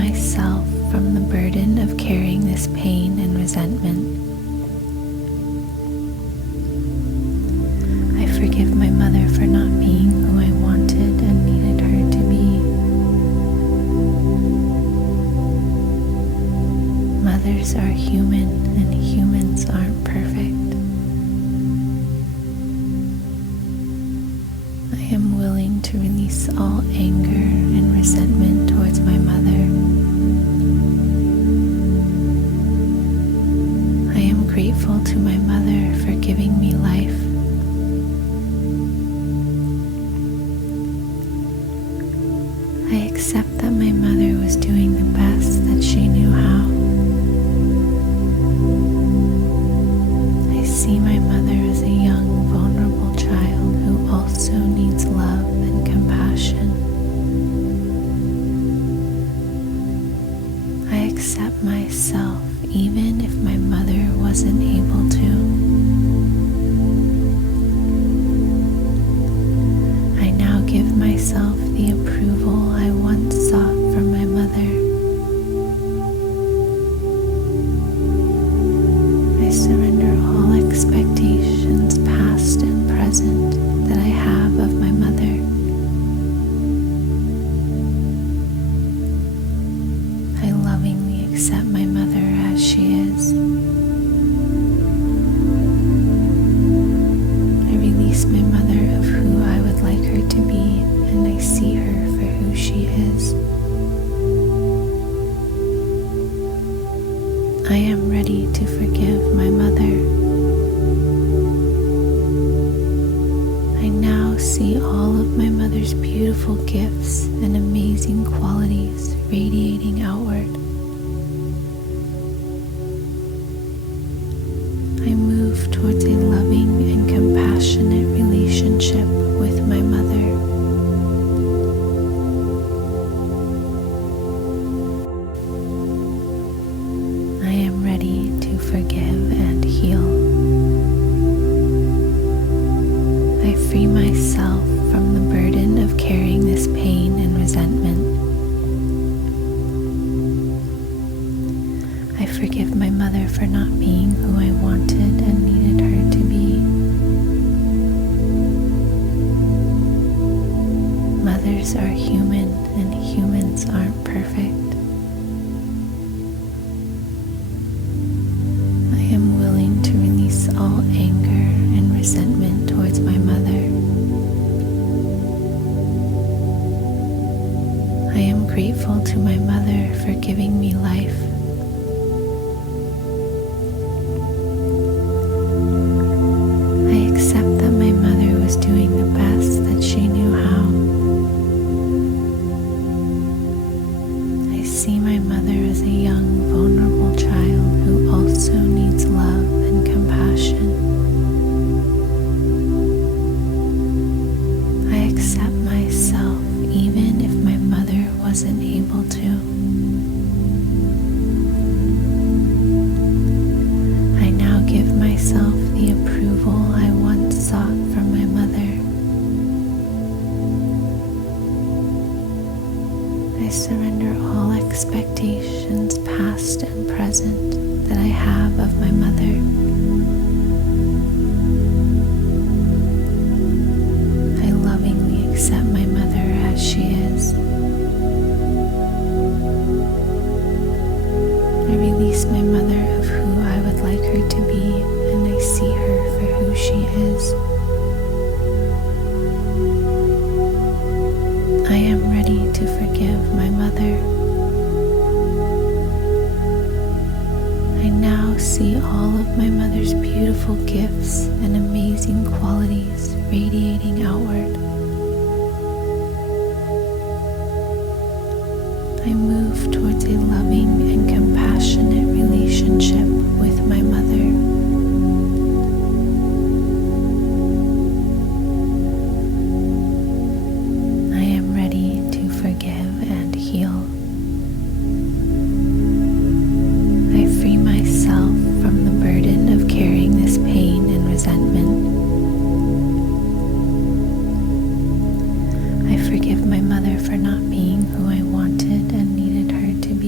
myself from the burden of carrying this pain and resentment. I forgive my mother for not being who I wanted and needed her to be. Mothers are human, and humans aren't perfect. I am willing to release all anger and resentment towards my mother. I am grateful to my mother for giving me life. I accept that my mother was doing the best that she knew how. I see my mother as a young, vulnerable child who also needs love and compassion. I accept myself even if my mother wasn't able to. I now give myself the approval I once sought from my mother. I surrender all expectations, past and present, that I have of my mother. I lovingly accept my mother as she is. I release my mother of who I would like her to be, and I see her for who she is. I am ready to forgive my mother. I now see all of my mother's beautiful gifts and amazing qualities radiating outward. I move towards a loving and compassionate relationship with my mother. I am ready to forgive and heal. I free myself from the burden of carrying this pain and resentment. I forgive my mother for not being who I wanted and needed her to be. Mothers are human, and humans aren't perfect. I am willing to release all anger and resentment towards my mother. I am grateful to my mother for giving me life. I accept that my mother was doing the best that she knew how. I see my mother as a young, vulnerable child who also needs love and compassion. I accept myself even if my mother wasn't able to. I now give myself the approval I once sought from my mother. I surrender all expectations, past and present, that I have of my mother. I lovingly accept my mother as she is. I release my mother of who I would like her to be, and I see her for who she is. I am ready to forgive my mother. I now see all of my mother's beautiful gifts and amazing qualities radiating outward. I move towards a loving and compassionate relationship with my mother. I am ready to forgive and heal. I free myself from the burden of carrying this pain and resentment. I forgive my mother for not being who I wanted and needed her to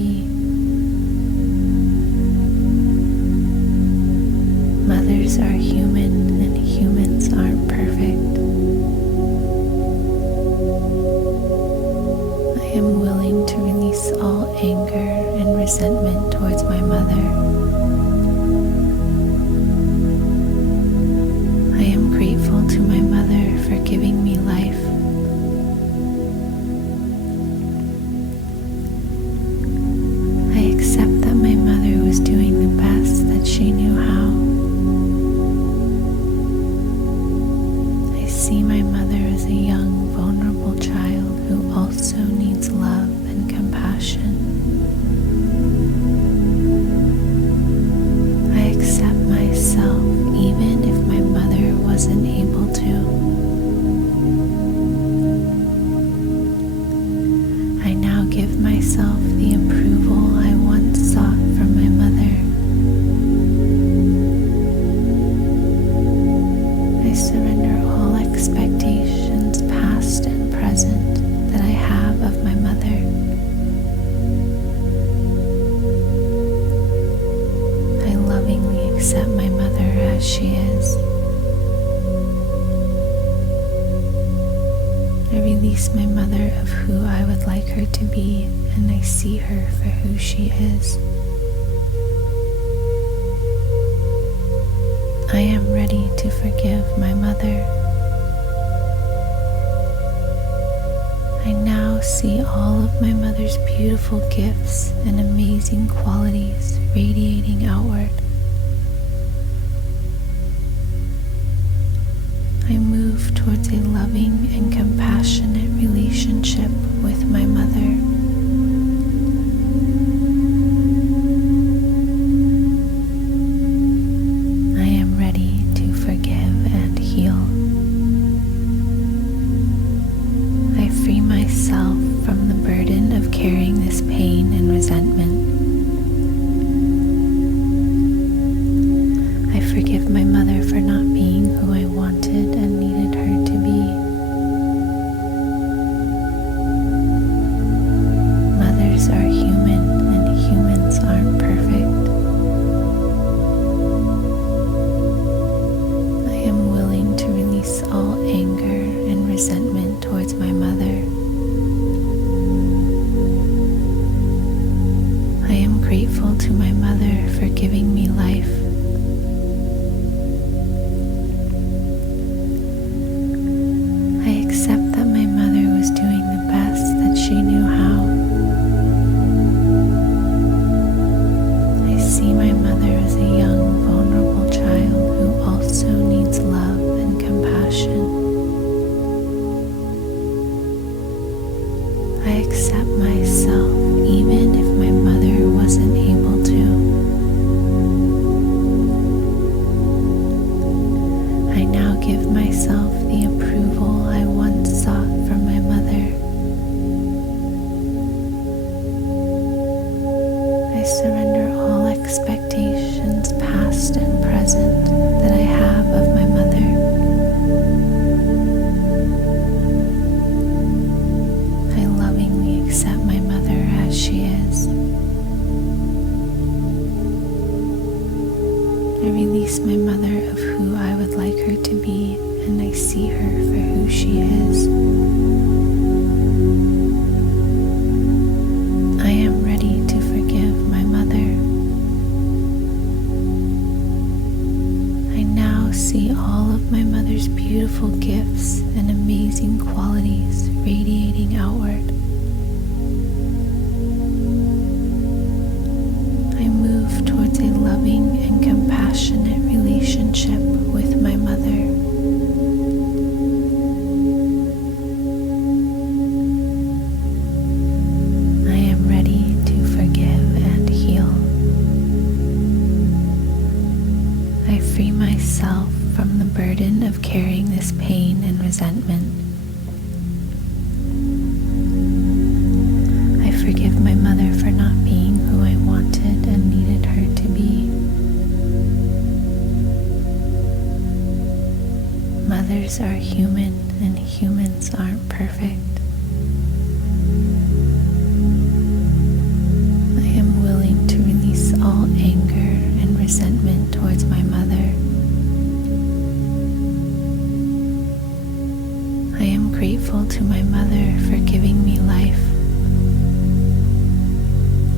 anger and resentment towards my mother. I am grateful to my mother for giving me life. I accept that my mother was doing the best that she knew how. I see my mother as a young, vulnerable child who also needs love and compassion. I accept myself even if my mother wasn't able to. I now give myself the approval I once sought from my mother. I surrender all expectations, past and present, that I have of my mother. I lovingly accept my mother as she is. I release my mother of who I would like her to be, and I see her for who she is. I am ready to forgive my mother. I now see all of my mother's beautiful gifts and amazing qualities radiating outward. I move towards a loving and compassionate relationship with my mother. I am ready to forgive and heal. I free myself from the burden of carrying this pain and resentment. I forgive my mother for not being who I wanted and needed her to be. Mothers are human, and humans aren't perfect. I am willing to release all anger and resentment towards my mother. I am grateful to my mother for giving me life. I accept that my mother was doing the best that she knew how. I see my mother as a young, vulnerable child who also needs love and compassion. I accept myself even if my mother wasn't able to. I now give myself the approval I once sought from my mother. I surrender all expectations, past and present, that I have of my mother. I lovingly accept my mother as she is. I release my mother of who I would like her to be, and I see her for who she is. I am ready to forgive my mother. I now see all of my mother's beautiful gifts and amazing qualities radiating outward. I move towards a loving and compassionate relationship with my mother. I am ready to forgive and heal. I free myself from the burden of carrying this pain and resentment. I forgive my mother for not being who I wanted and needed her to be. Mothers are human, and humans aren't perfect. I am willing to release all anger and resentment towards my mother. I am grateful to my mother for giving me life.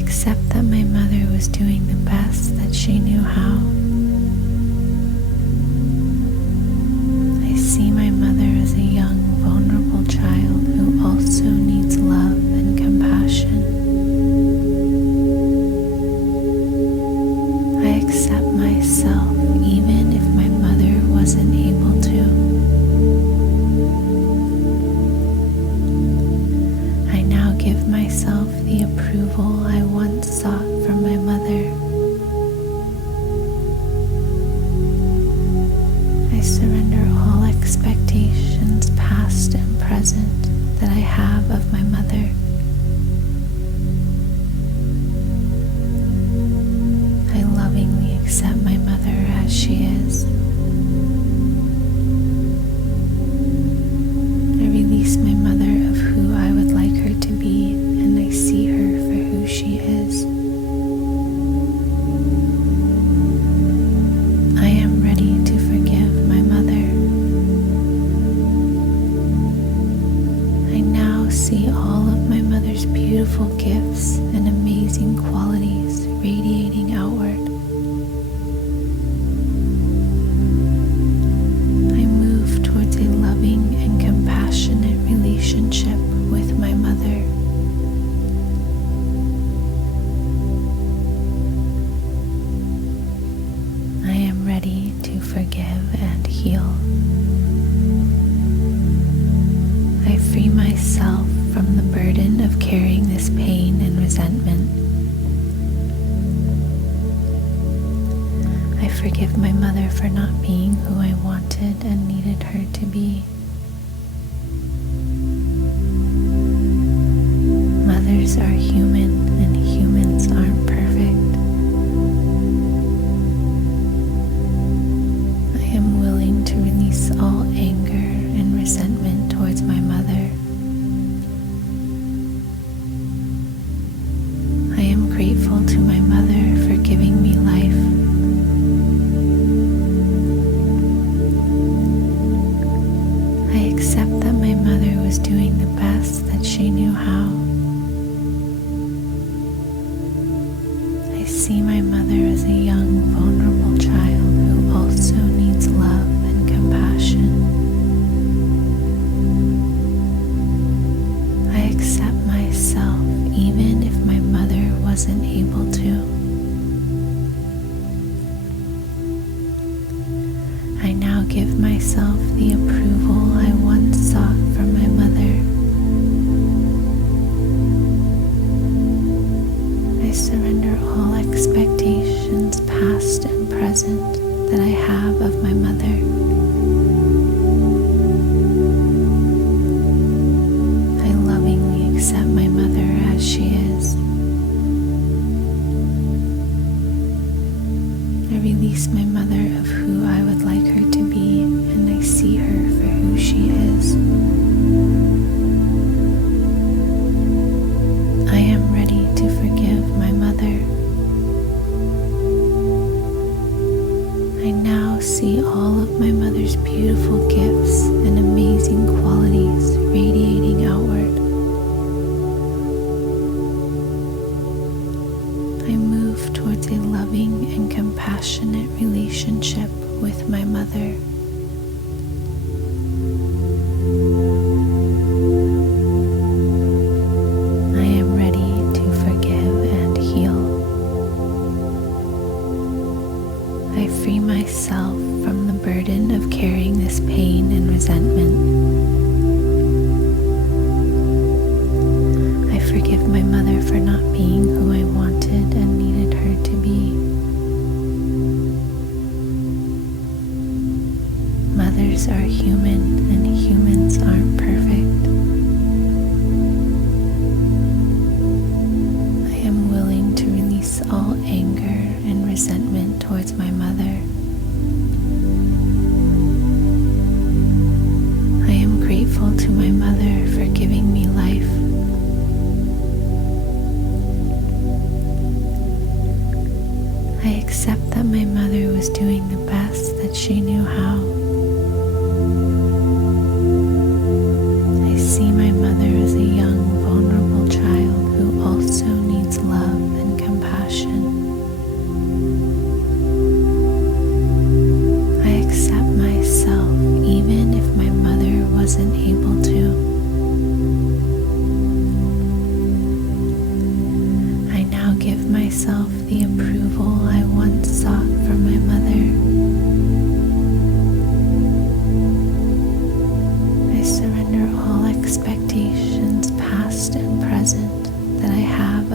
accept that my mother was doing the best that she knew how. I see my mother as a young, vulnerable child who also needs love and compassion. I accept myself even if my mother wasn't able to. I now give myself the approval I once sought from my mother. I surrender all expectations, past and present, that I have of my mother. I lovingly accept my mother as she is. I release my mother of who I would like her to be, and I see her for who she is. I am ready to forgive my mother. I now see all of my mother's beautiful gifts and amazing qualities radiating outward. I move towards a loving and compassionate relationship with my mother. I am ready to forgive and heal. I free myself from the burden of carrying this pain and resentment. I forgive my mother for not being who I wanted and needed her to be. Mothers are human, and humans aren't perfect. I am willing to release all anger and resentment towards my mother. I am grateful to my mother for giving me life. I accept that my mother was doing the best that she knew how. I see my mother as a young, vulnerable child who also needs love and compassion. I accept myself even if my mother wasn't able to. I now give myself the approval I once sought from my mother. I surrender all expectations, past and present, that I have of my mother. I lovingly accept my mother as she is. I release my mother of who I would like her to be, and I see her for who she is. I am ready to forgive my mother. I now see all of my mother's beautiful gifts and amazing qualities radiating outward. I move towards a loving and compassionate relationship with my mother. I am ready to forgive and heal. I free myself from the burden of carrying this pain and resentment. I forgive my mother for not being who I wanted and needed her to be. Mothers are human, and humans aren't perfect. I am willing to release all anger and resentment towards my mother. I am grateful to my mother for giving me life. I accept that my mother was doing the best that she knew how. I see my mother as a young, vulnerable child who also needs love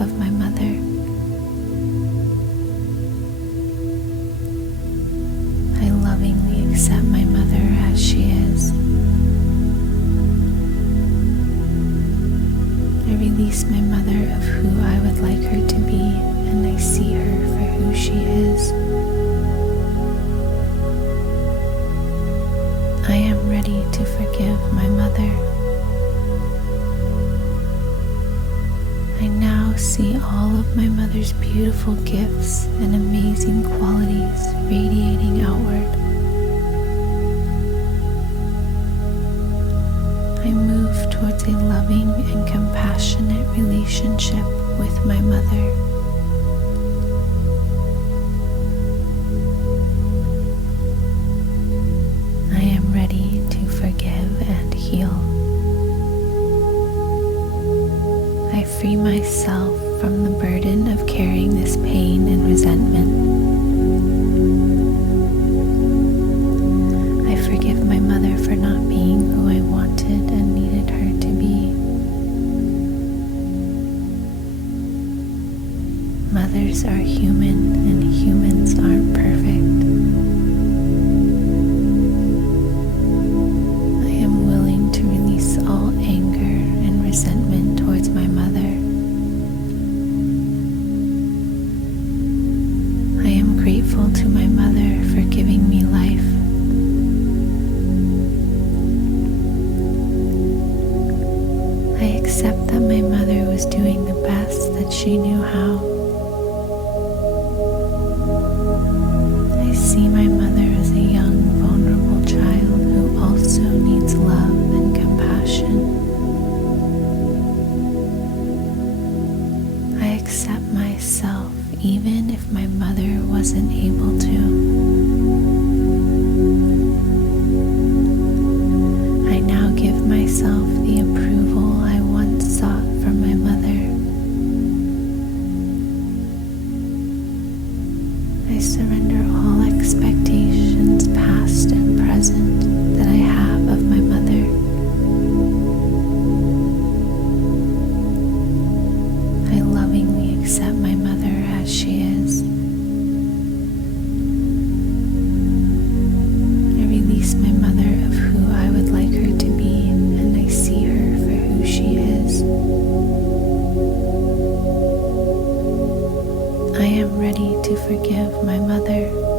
of my mother. I lovingly accept my mother as she is. I release my mother of who I would like her to be, and I see her for who she is. I am ready to forgive my mother. I now see all of my mother's beautiful gifts and amazing qualities radiating outward. I move towards a loving and compassionate relationship with my mother. I am ready to forgive and heal. I free myself from the burden of carrying this pain and resentment. I forgive my mother for not being who I wanted and needed her to be. Mothers are human, and humans aren't perfect. I am willing to release all anger and resentment towards my mother. I am grateful to my mother for giving me life. I accept that my mother was doing the best that she knew how. I see my mother as a young, vulnerable child who also needs love and compassion. I accept myself even if my mother wasn't able to. I now give myself the approval I once sought from my mother. I surrender all expectations, past and present, that I have of my mother. I lovingly accept my mother as she is. I release my mother of who I would like her to be, and I see her for who she is. I am ready to forgive my mother.